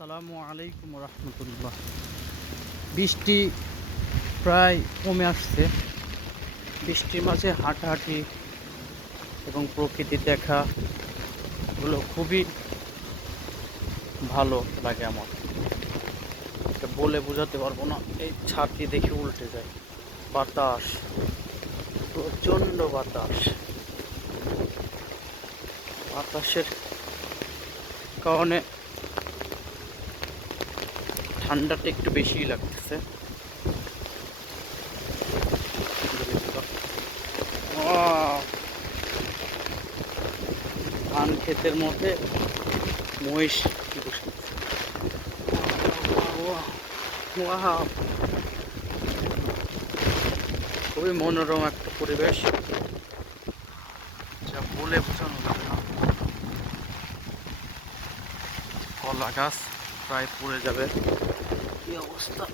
আসসালামু আলাইকুম রহমতুল্লাহ। বৃষ্টি প্রায় কমে আসছে। বৃষ্টির মাঝে হাঁটাহাঁটি এবং প্রকৃতি দেখা এগুলো খুবই ভালো লাগে আমার। বলে বোঝাতে পারব না, এই ছাতি দেখে উল্টে যায়। বাতাস, প্রচণ্ড বাতাস। বাতাসের কারণে ঠান্ডাটা একটু বেশিই লাগতেছে! ধান ক্ষেতের মধ্যে মহিষ! খুবই মনোরম একটা পরিবেশ। যা বলে বোঝানো যাবে না। কলা গাছ প্রায় পড়ে যাবে। অবস্থা।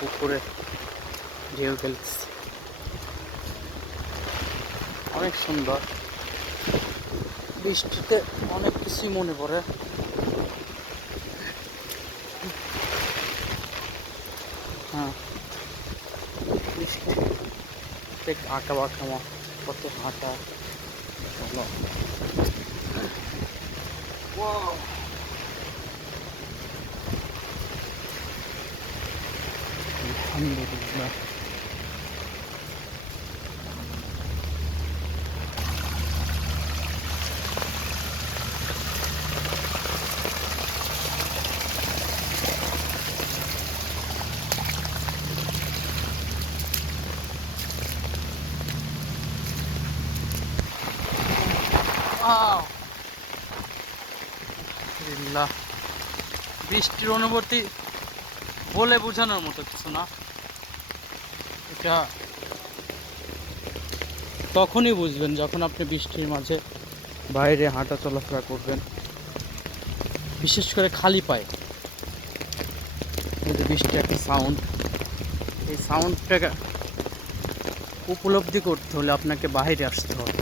পুকুরে ঢেউ খেলতেছে। অনেক সুন্দর। বৃষ্টিতে অনেক কিছুই মনে পড়ে। হ্যাঁ। বৃষ্টি। আঁকা বাঁকা কত হাঁটা। চলো আলহামদুলিল্লাহ বৃষ্টির অনুভূতি বলে বোঝানোর মতো কিছু না। এটা তখনই বুঝবেন যখন আপনি বৃষ্টির মাঝে বাইরে হাঁটা চলাফেরা করবেন। বিশেষ করে খালি পায়ে। যে বৃষ্টি একটা সাউন্ড এই সাউন্ডটাকে উপলব্ধি করতে হলে আপনাকে বাইরে আসতে হবে।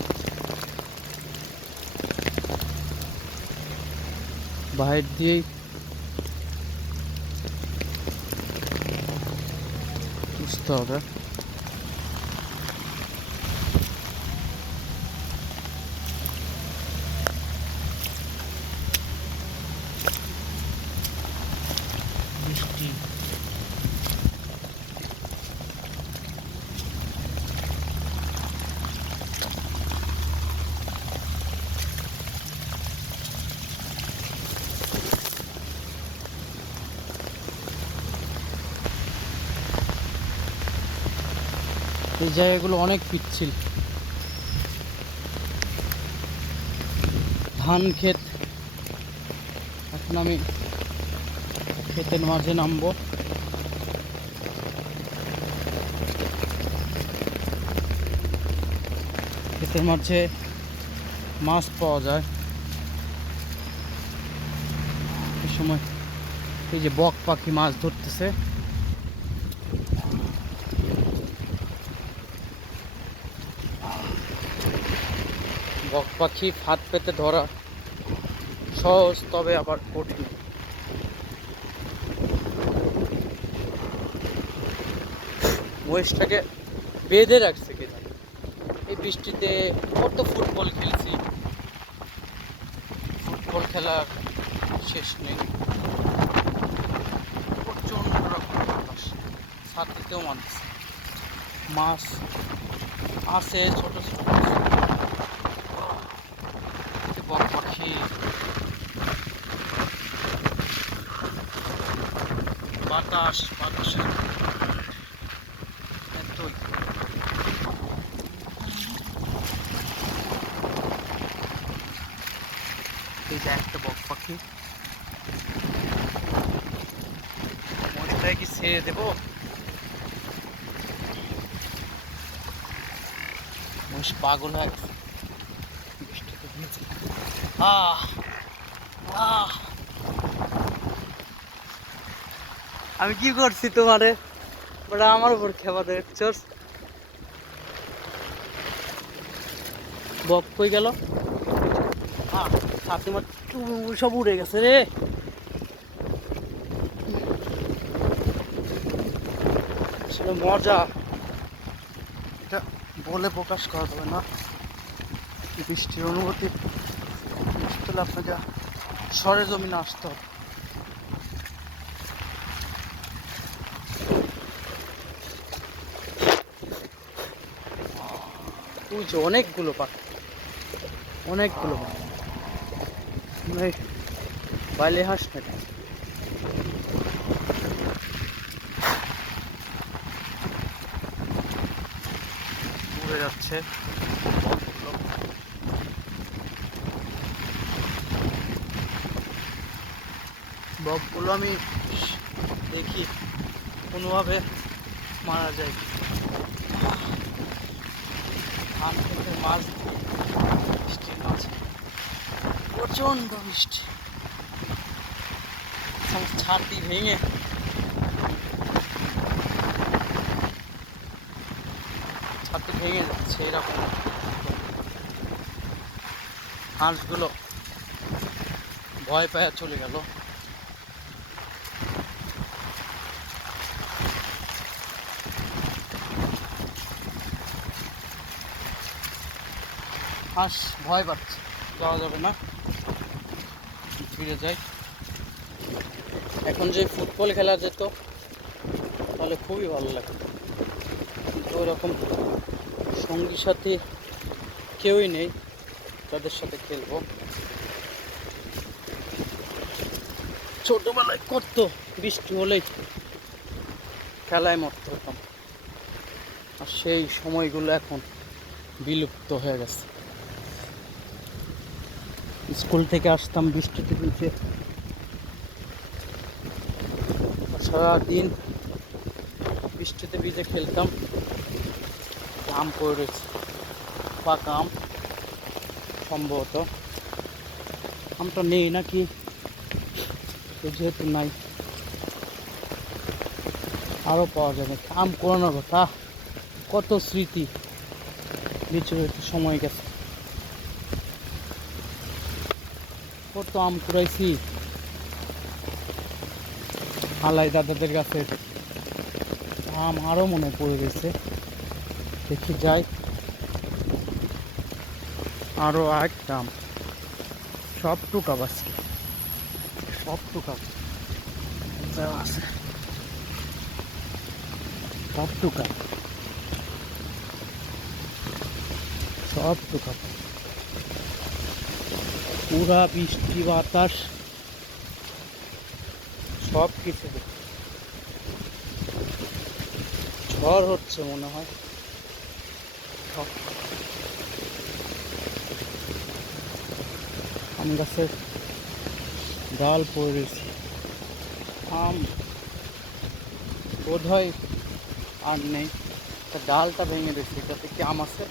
বাহির দিয়েই বুঝতে হবে বৃষ্টি এই জায়গাগুলো অনেক পিচ্ছিল। ধান ক্ষেত। এখন আমি ক্ষেতের মাঝে নামবো। ক্ষেতের মাঝে মাছ পাওয়া যায়। এই সময় এই যে বক পাখি মাছ ধরতেছে বক পাখি ফাঁদ পেতে ধরা সহজ, তবে আবার কঠিন। মহিষটাকে বেঁধে রাখছে কে এই বৃষ্টিতে কত ফুটবল খেলছি। ফুটবল খেলার শেষ নেই। প্রচণ্ড রকম বাতাস ছাতিতেও মানছে মাছ আছে ছোট ছোট যে বক পাখি বাতাস বাতাসের এতই। এই যে একটা বক পাখি। মনটায় কি ছেড়ে দেবো? মোষ পাগল হয়ে আমি কি করছি তোমারে? বাট আমার উপর খেপা দেখছস বক কই গেল? হাতে সব উড়ে গেছে রে। মজা। এটা বলে প্রকাশ করা যাবে না। বৃষ্টির অনুভূতি লাফটা সরে জমি না আসতে হবে। ওই অনেকগুলো পাখি অনেকগুলো পাখি বাইলে হাঁস নাকি উড়ে যাচ্ছে। বকগুলো আমি দেখি কোনোভাবে মারা যায় ধান খেতে মাছ বৃষ্টির মাঝে প্রচণ্ড বৃষ্টি। ছাতি ভেঙে। ছাতি ভেঙে যাচ্ছে এরকম। হাঁসগুলো ভয় পায় চলে গেল। হাঁস ভয় পাচ্ছে। যাওয়া যাবে না। ফিরে যাই। এখন যে ফুটবল খেলা যেত, তাহলে খুবই ভালো লাগতো। কিন্তু ওরকম সঙ্গী সাথী কেউই নেই, তাদের সাথে খেলব। ছোটবেলায় করতো বৃষ্টি হলেই খেলায় মরতে হতাম। আর সেই সময়গুলো এখন বিলুপ্ত হয়ে গেছে। স্কুল থেকে আসতাম, বৃষ্টিতে ভিজে। সারাদিন বৃষ্টিতে ভিজে খেলতাম। আম পড়ে রয়েছে। পাকা আম সম্ভবত। আমটা নেই নাকি? যেহেতু নাই। আরও পাওয়া যাবে। আম কোরানোর কথা। কত স্মৃতি। হইতে সময় গেছে কত আম কুড়াইছি। আলাই দাদাদের কাছে। আম আরও মনে পড়ে গেছে। দেখি যাই। আরও একটা আম। সব টুকাব আছে সব দেওয়া আছে। সব টুকাব সব টুকাব পুরা বৃষ্টি, বাতাস, সব কিছু। ঝড় হচ্ছে মনে হয়। আম গাছের ডাল পড়ে রয়েছে। আম বোধ হয় আর নেই। তা ডালটা ভেঙে রয়েছে এটাতে কি আম আছে?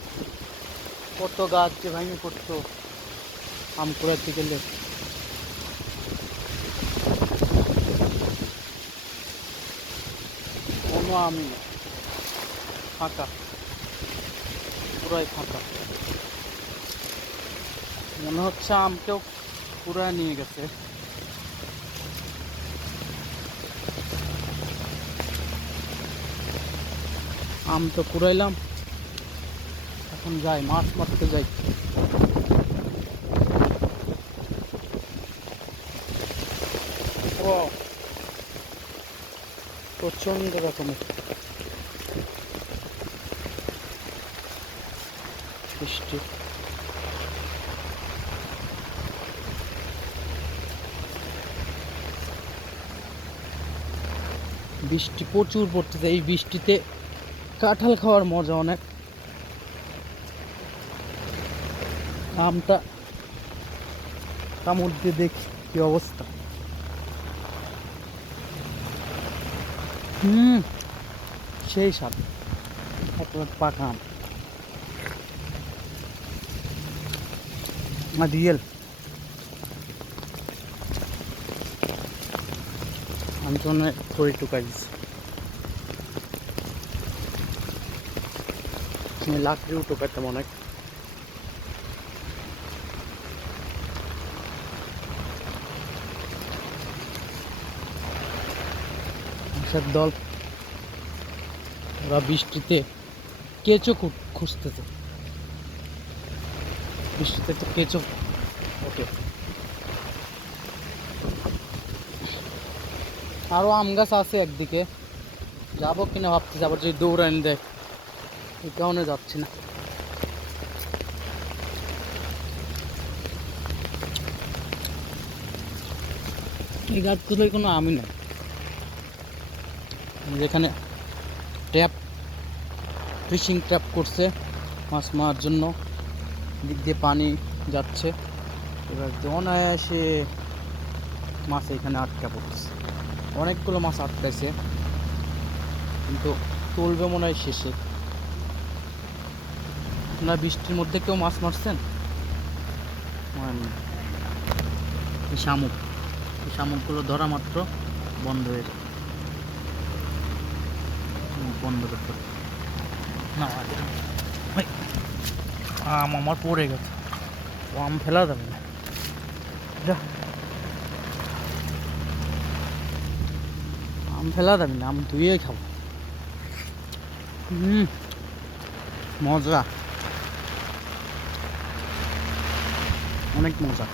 কত গাছ যে ভেঙে পড়তো। আম কুড়াতে গেলে কোনো আমি না। ফাঁকা। পুরাই ফাঁকা। মনে হচ্ছে আমকেও পুরা নিয়ে গেছে। আম তো কুড়াইলাম এখন যাই, মাছ মারতে যাই ও প্রচণ্ড রকমের। বৃষ্টি বৃষ্টি প্রচুর পড়তেছে। এই বৃষ্টিতে কাঁঠাল খাওয়ার মজা অনেক। আমটা কামড় দিয়ে দেখি কি অবস্থা। হুম, সেই স্বাদ। একটা পাকা আম। আর রিয়েল আমি তো হয় থই টুকাই দিচ্ছি লাকড়িও টুকাতাম অনেক। হাঁসের দল। ওরা বৃষ্টিতে কেঁচো খুঁজতেছে। বৃষ্টিতে তো কেঁচো ওকে আরও আম গাছ আছে একদিকে। যাব কিনা ভাবতেছি, আবার যদি দৌড়ানি দেয় এই কারণে যাচ্ছি না। এই গাছগুলোই কোনো আমি নাই। যেখানে ট্যাপ, ফিশিং ট্যাপ করছে, মাছ মারার জন্য। দিক দিয়ে পানি যাচ্ছে। এবার অনায়াসে মাছ এখানে আটকা পড়ছে। অনেকগুলো মাছ আটকাইছে। কিন্তু তুলবে মনে হয় শেষে। আপনারা বৃষ্টির মধ্যে কেউ মাছ মারছেন? শামুক। শামুকগুলো ধরা মাত্র বন্ধ হয়ে যায়। বন্ধ করতে না আম আমার পড়ে গেছে। আম ফেলা যাবে না। যা। আম ফেলা যাবে না, আম ধুয়ে খাব। হুম মজা। অনেক মজা।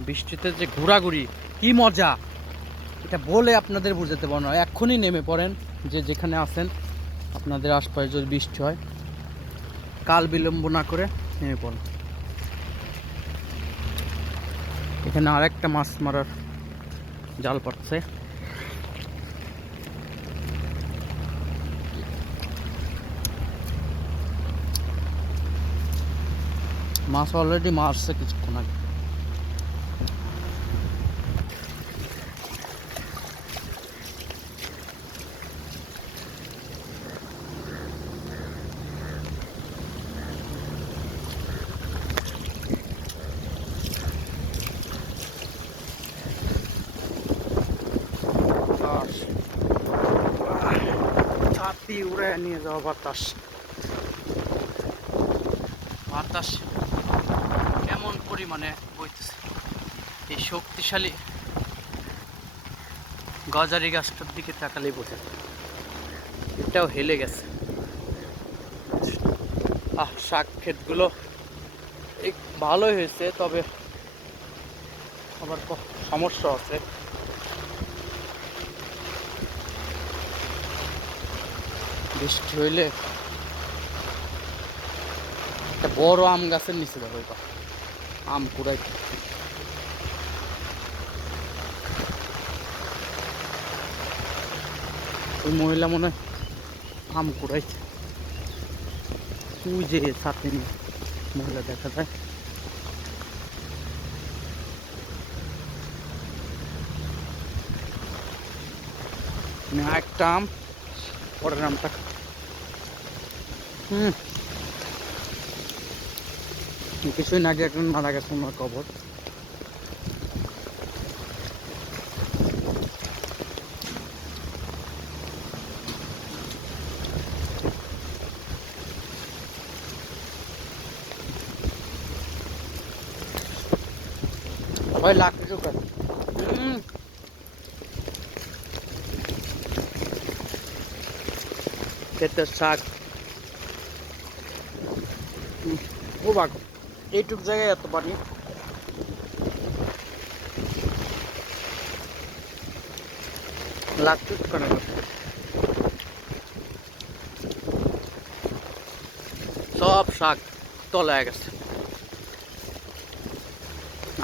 বৃষ্টিতে যে ঘোরাঘুরি, কি মজা। এটা বলে আপনাদের বোঝাতে পারব না। এক্ষুনি নেমে পড়েন যে যেখানে আছেন, আপনাদের আশপাশে যদি বৃষ্টি হয়, কাল বিলম্ব না করে নেমে পড়েন। এখানে আরেকটা মাছ মারার জাল পাচ্ছে মাছ অলরেডি মারছে কিছুক্ষণ আগে বাতাস ছাতি উড়ে নিয়ে যাওয়া বাতাস বাতাস পরিমাণে বইতেছে। এই শক্তিশালী গজারি গাছটার দিকে তাকালেই বোঝা। এটাও হেলে গেছে। আহ শাক ক্ষেতগুলো ভালোই হয়েছে, তবে আবার সমস্যা আছে। বৃষ্টি হইলে একটা বড় আম গাছের নিচে যাব এবার। আম কুড়াই। ওই মহিলা মনে আম কুড়াইছে। তুই যে সাথে মহিলা দেখা যায়। একটা আম, পরের আমটা। হুম। কিছুই না আগে একজন মারা গেছে ওনার কবর। সবাই লাখ কিছু করে। শাক। ও বাগো এইটুক জায়গায় এত পানি। লাগছে তো কেন সব শাক তলায় গেছে।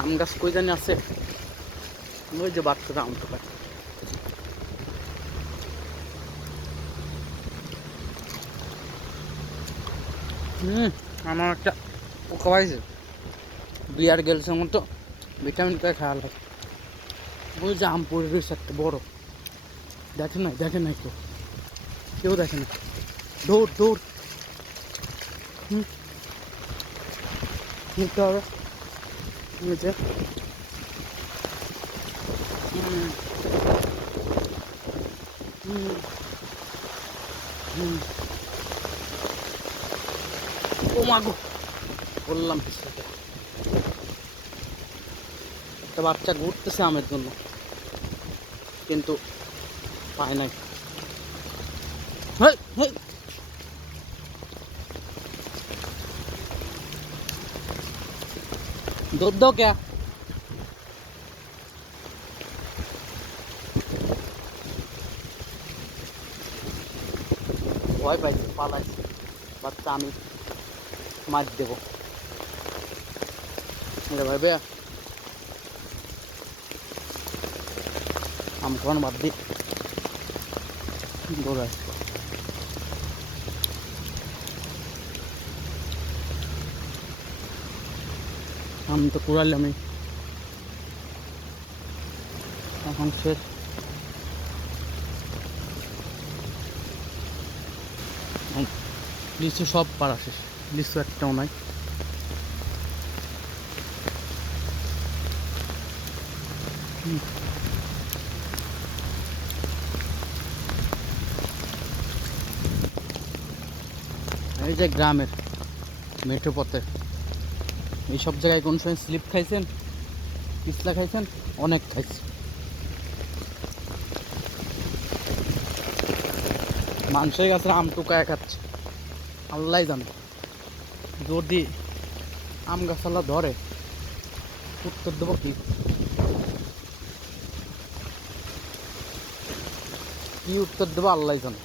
আম গাছ কই জানি আছে? ওই যে বাচ্চারা আম তো খায়। হুম, আমার একটা পাইছে বিয়ার গেলসের মতো ভিটামিন করে খাওয়া লাগে। যে আম পড়ে রয়েছে একটা বড়। দেখে নাই দেখে নাই কেউ? কেউ দেখে না দৌড় দৌড়। হুম। নিতে হবে নিচে ও মাগো বললাম কিছু একটা। একটা বাচ্চা ঘুরতেছে আমের জন্য। কিন্তু পায় নাই। হেই, হেই। দুধ দো क्या ভয় পাইছে পালাইছে। বাচ্চা আমি মার দেব। এটা ভাইবে আম খাওয়ানো বাদ দি। আম তো কুড়ালামই এখন শেষ লিচু সব পাড়া শেষ। লিচু একটাও নাই। এই যে গ্রামের মেঠো পথে। এইসব জায়গায় কোন সময় স্লিপ খাইছেন? পিছলা খাইছেন? অনেক খাইছি। মানুষের কাছে আম টুকায় খাচ্ছে আল্লাহ জানে। যদি আম গাছালা ধরে, উত্তর দেবো কি? কি উত্তর দেবো? আল্লাহ জানে।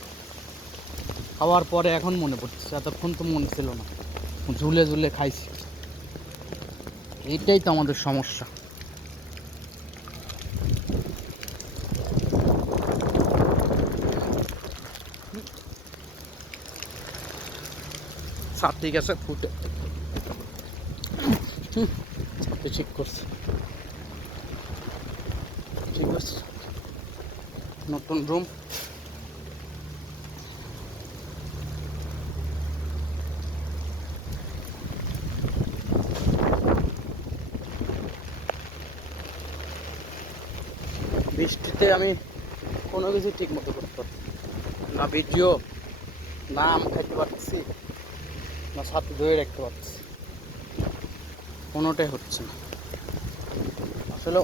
খাওয়ার পরে এখন মনে পড়ছে এতক্ষণ তো মনে ছিল না। ঝুলে ঝুলে খাইছি। এটাই তো আমাদের সমস্যা। ছাত্রী গেছে ফুটে ঠিক করছে। ঠিক আছে নতুন রুম বৃষ্টিতে আমি কোনো কিছু ঠিক মতো করতে পারছি না। ভিডিও, না আম খাইতে পারছি না সাথে ধরে রাখতে পারছি কোনোটাই হচ্ছে না। আসলে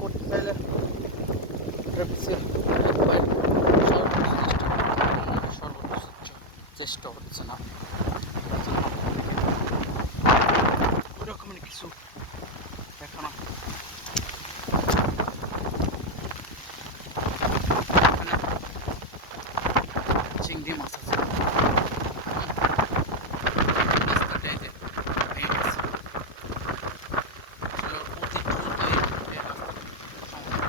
করতে চাইলে চেষ্টা- হচ্ছে না। ওরকমই কিছু এখনও চিংড়ি মাছ আছে রাস্তাটা এই যে ভেঙে গেছে। আসলে অতি দ্রুতই এই রাস্তাটা সংস্কার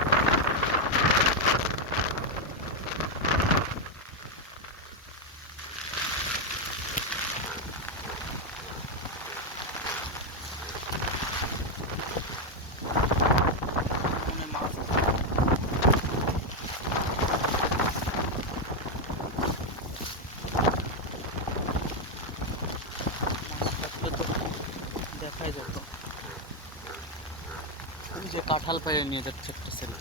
মনে মাছ আছে। মাছ থাকলে তো দেখাই যেত যে পাড়ে নিয়ে যাচ্ছে একটা ছেলে।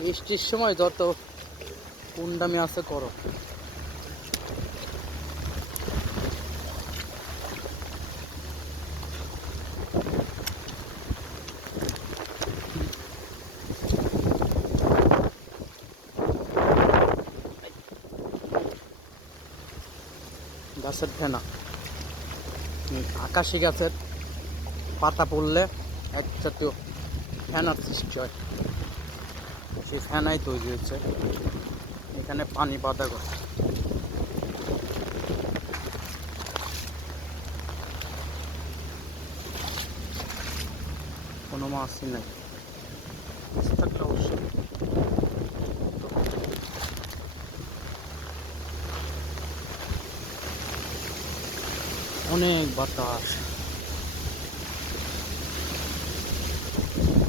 বৃষ্টির সময় যত কুন্ডামি আছে করো। গাছের ফেনা। আকাশি গাছের পাতা পড়লে এক জাতীয় ফেনার সৃষ্টি হয়। সেই ফেনাই তৈরি হয়েছে। এখানে পানি পাতা গাছ কোনো মাছই নাই। থাকলে অবশ্যই। অনেক বাতাস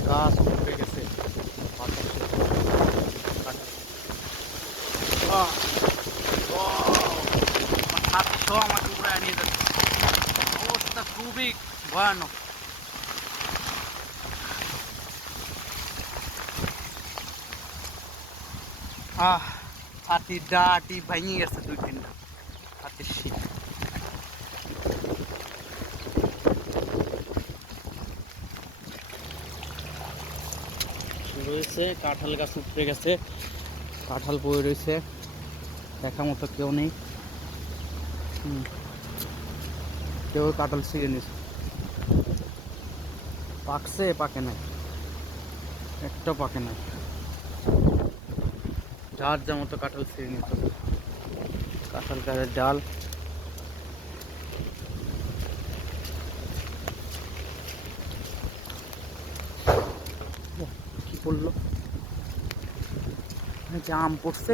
গাছ উঠে গেছে বাতাসে। আহ! ও! আমার হাত সহ আমাকে উড়ায় নিয়ে যাচ্ছে অবস্থা খুবই ভয়ানক আহ ছাতি ডাটি ভেঙে গেছে দুই তিনটা হাতের শীত রয়েছে কাঁঠাল গাছ উপড়ে গেছে কাঁঠাল পড়ে রয়েছে দেখার মতো কেউ নেই কেউ কাঁঠাল ছিঁড়ে নিয়েছে পাকছে পাকে নাই একটা পাকে নাই যার যা মতো কাঁঠাল ছিঁড়ে নিত কাঁঠাল গাছের ডাল। কি পড়ল আম পড়ছে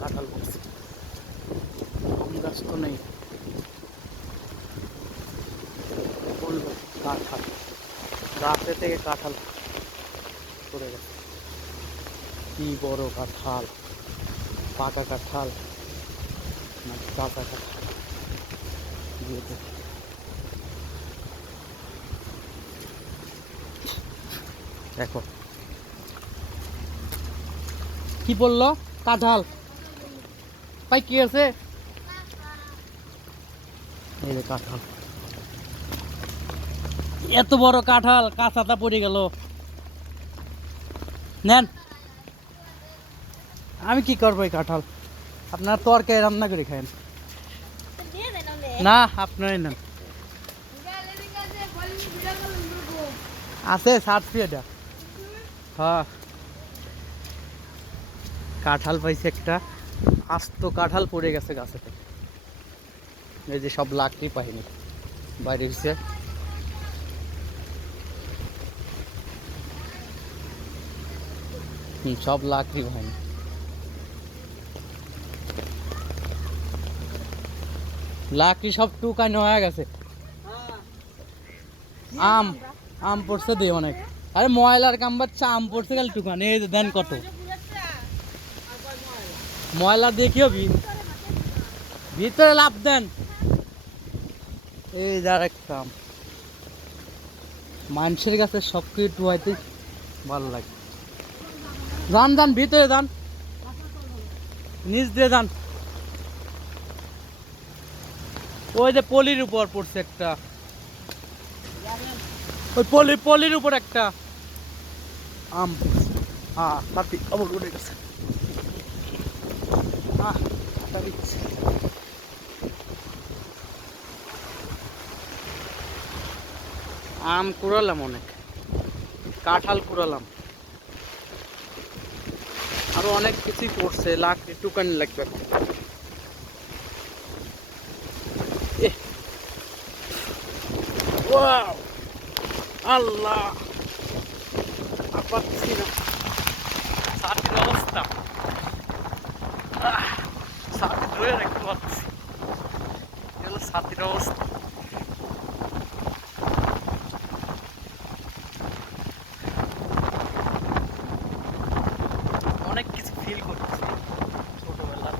কাঁঠাল পড়ছে। আম গাছ তো নেই। পড়ল কাঁঠাল। গাছে থেকে কাঁঠাল পড়ে গেছে। কি বড় কাঁঠাল, পাকা কাঁঠাল কাঁচা কাঁঠাল। দেখি। কি বলল? কাঁঠাল। ভাই, কি আছে এই কাঁঠাল। এত বড় কাঁঠাল কাঁচাটা পড়ে গেল। নেন। আমি কি করব এই কাঁঠাল? আপনার তরকারি রান্না করে খায়েন। না, আপনারই নেন। আছে ষাট এটা হ্যাঁ। কাঁঠাল পাইছে একটা আস্ত কাঁঠাল পড়ে গেছে গাছে এই যে সব লাকড়ি পাইনি। বাইরে হচ্ছে সব লাকড়ি ভাই লাকড়ি সব টুকানো হয়ে গেছে। আম আম পড়ছে দিয়ে অনেক। আরে ময়লার কাম বাচ্চা, আম পড়ছে গেল টুকান। এই যে দেন কত। ময়লা দেখিও ভিতরে লাভ দেন। এই যার একটা আম। মানুষের কাছে সব কিছু টুয়াইতে ভালো লাগে। যান যান, ভিতরে যান। নিচ দিয়ে যান। ওই যে পলির উপর পড়ছে একটা। ওই পলি, পলির উপর একটা। আম হ্যাঁ আবার উঠে গেছে। আম কুড়ালাম অনেক। কাঁঠাল কুড়ালাম। আরও অনেক কিছুই পড়ছে। লাকড়ি টুকানি লাগবে। Wow! আল্লাহ আর পাচ্ছি না সাথীর অবস্থা সাথী ধরে রাখতে পারছি এগুলো হলো অবস্থা অনেক কিছু ফিল করতেছি ছোটবেলার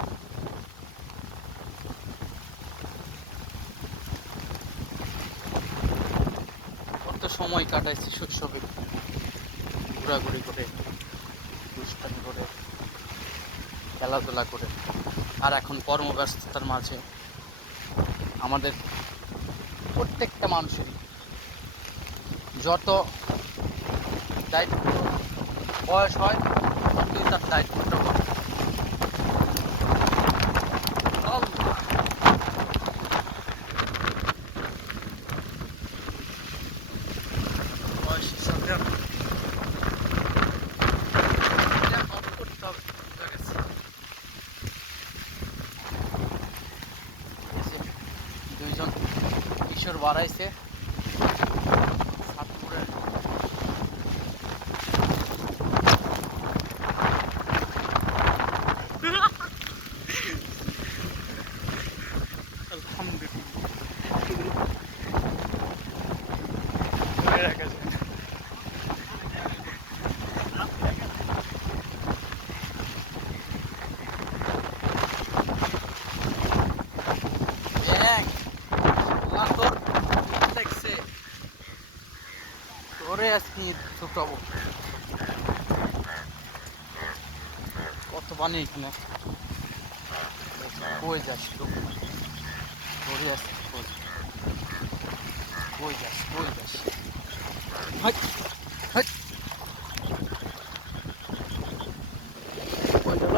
কত সময় কাটাইছি শৈশবে। ঘোরাঘুরি করে, দুষ্টামি করে, খেলাধুলা করে। আর এখন কর্মব্যস্ততার মাঝে আমাদের প্রত্যেকটা মানুষেরই যত দায়িত্ব বয়স হয়, ততই তার দায়িত্বটা বাড়ে। আল্লাহ। বয়স হিসাবে আর এটা off করতে হবে, বুঝা গেছে। এই যে দুইজন কিশোর বাড়াইছে সাতপুরের আলহামদুলিল্লাহ ধরে রাখা যায়। এক, আল্লাহ তোর দেখছে। তোরে আজকে ছুটাবো কত পানি এখানে। কই যাস ধরে আসছি কই যাস কই যাস? হাই কই গেল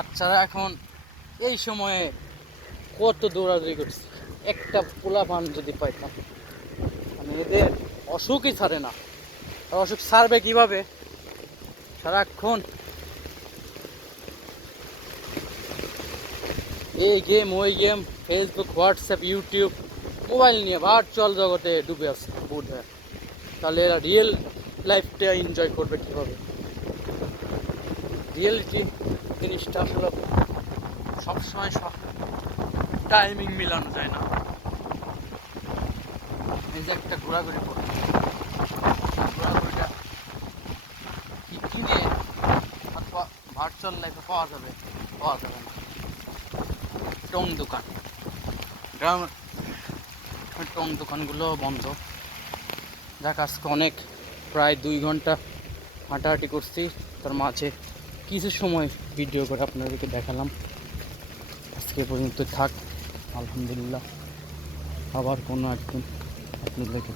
বাচ্চারা এখন এই সময়ে কত দৌড়াদৌড়ি করছে? একটা পোলা পান যদি পাইতাম মানে এদের অসুখই ছাড়ে না। অসুখ ছাড়বে কীভাবে? সারাক্ষণ এই গেম, ওই game Facebook WhatsApp YouTube mobile নিয়ে ভার্চুয়াল জগতে ডুবে আছে হয় তাহলে এরা রিয়েল লাইফটা এনজয় করবে কীভাবে? রিয়েলিটি জিনিসটা আসলে সবসময় সব টাইমিং মিলানো যায় না। এই যে একটা ঘোরাঘুরি করো ঘোরাঘুরিটা কি কিনে অথবা ভার্চুয়াল লাইফে পাওয়া যাবে? পাওয়া যাবে না। টং দোকান। গ্রাম টং দোকানগুলো বন্ধ। যাক আজকে অনেক, প্রায় দুই ঘণ্টা হাঁটাহাঁটি করছি। তার মাঝে কিছু সময় ভিডিও করে আপনাদেরকে দেখালাম আজকে পর্যন্ত থাক আলহামদুলিল্লাহ আবার কোনো একদিন আপনাদেরকে।